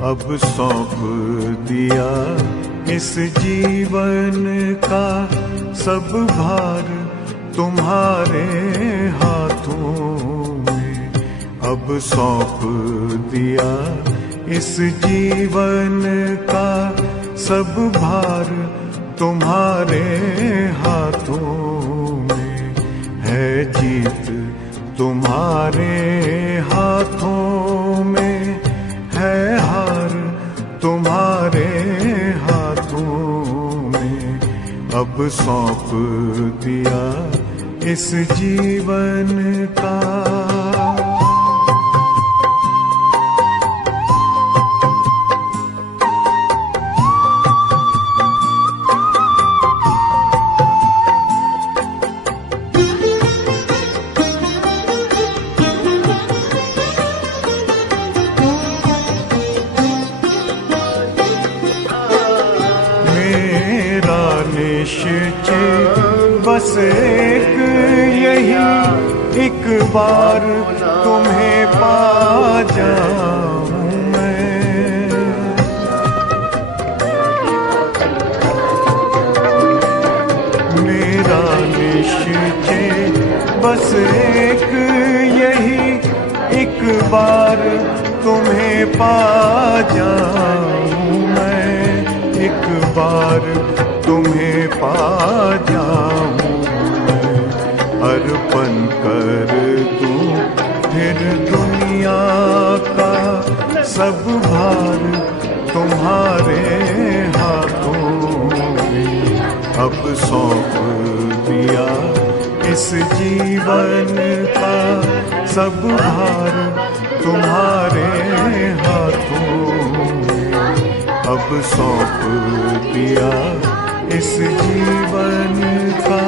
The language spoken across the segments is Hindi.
अब सौंप दिया इस जीवन का सब भार तुम्हारे हाथों में। अब सौंप दिया इस जीवन का सब भार तुम्हारे हाथों में। है जीत तुम्हारे हाथों में, है हार तुम्हारे हाथों में। अब सौंप दिया इस जीवन का। बस एक यही एक बार तुम्हें पा जाऊं मैं। मेरा निश्चय बस एक यही एक बार तुम्हें पा जाऊं मैं। एक बार तुम्हें पा जाऊं मैं। अर्पण कर दूं फिर दुनिया का सब भार तुम्हारे हाथों में। अब सौंप दिया इस जीवन का सब भार तुम्हारे हाथों में। अब सौंप दिया इस जीवन का।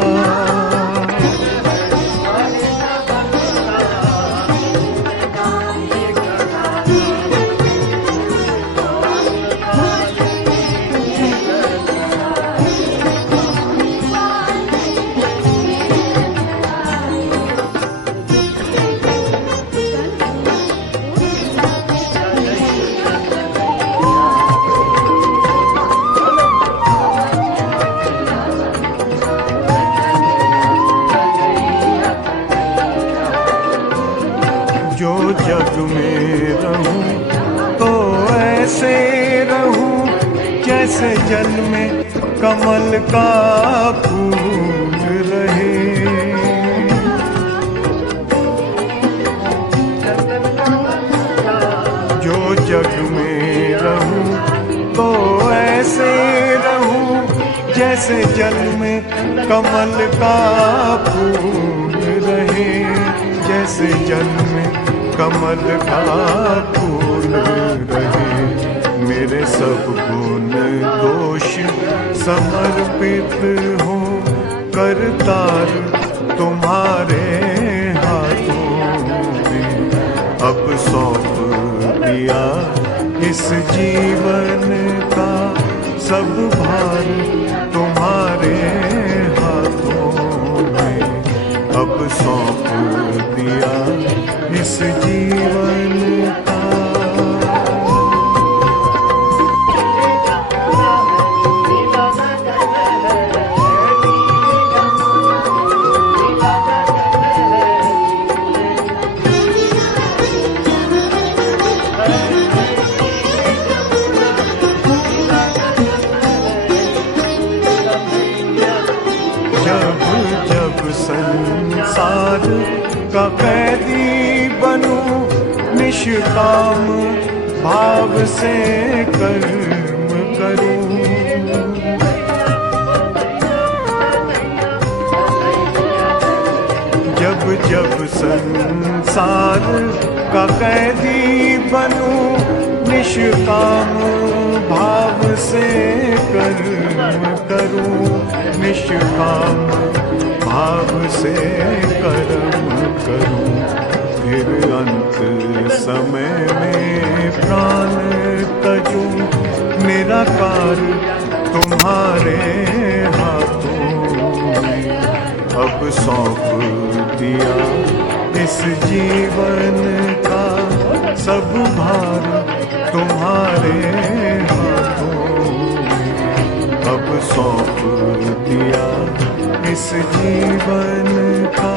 जो जग में रहूं तो ऐसे रहूं जैसे जल में कमल का फूल रहे। जो जग में रहूं तो ऐसे रहूं जैसे जल में कमल का फूल रहे। जैसे जल में कमल का फूल रहे। मेरे सब गुण दोष समर्पित हो करतार तुम्हारे हाथों में। अब सौंप दिया इस जीवन का सब भार तुम्हारे हाथों में। अब सौंप दिया इस जीवन का। जब जब संसार का कैदी बनूं निष्काम भाव से कर्म करूं। जब जब संसार का कैदी बनूं निष्काम भाव से कर्म करूं। निष्काम भाव से कर्म करूं। फिर अंत समय में प्राण तजूं निराकार तुम्हारे हाथों में। अब सौंप दिया इस जीवन का सब भार तुम्हारे जीवन का।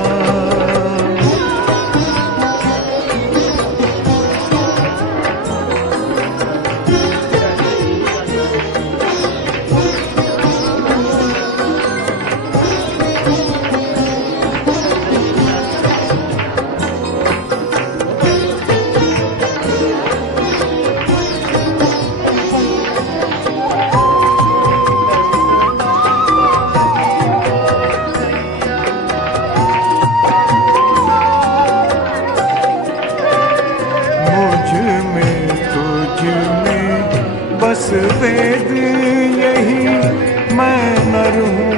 बस वेद यही, मैं नर हूँ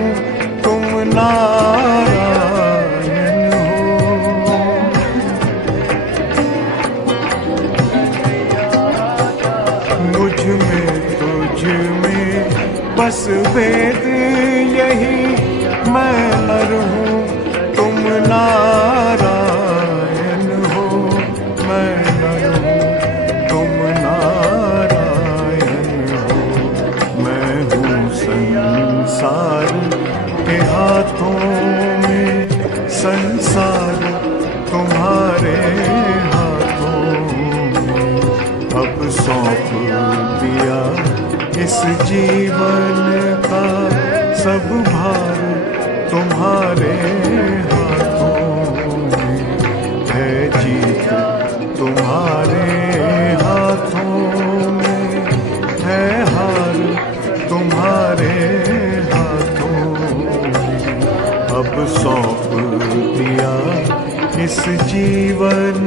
तुम नारायण हो। मुझ में तुझ में बस वेद यही, मैं नर हूँ तुम नारायण हो। मैं नर हूँ तुम संसार के हाथों में, संसार तुम्हारे हाथों में। अब सौंप दिया इस जीवन का सब भार तुम्हारे हाथों में। है जीत तुम्हारे हाथों में, है हार तुम्हारे हाथों में। अब सौंप दिया इस जीवन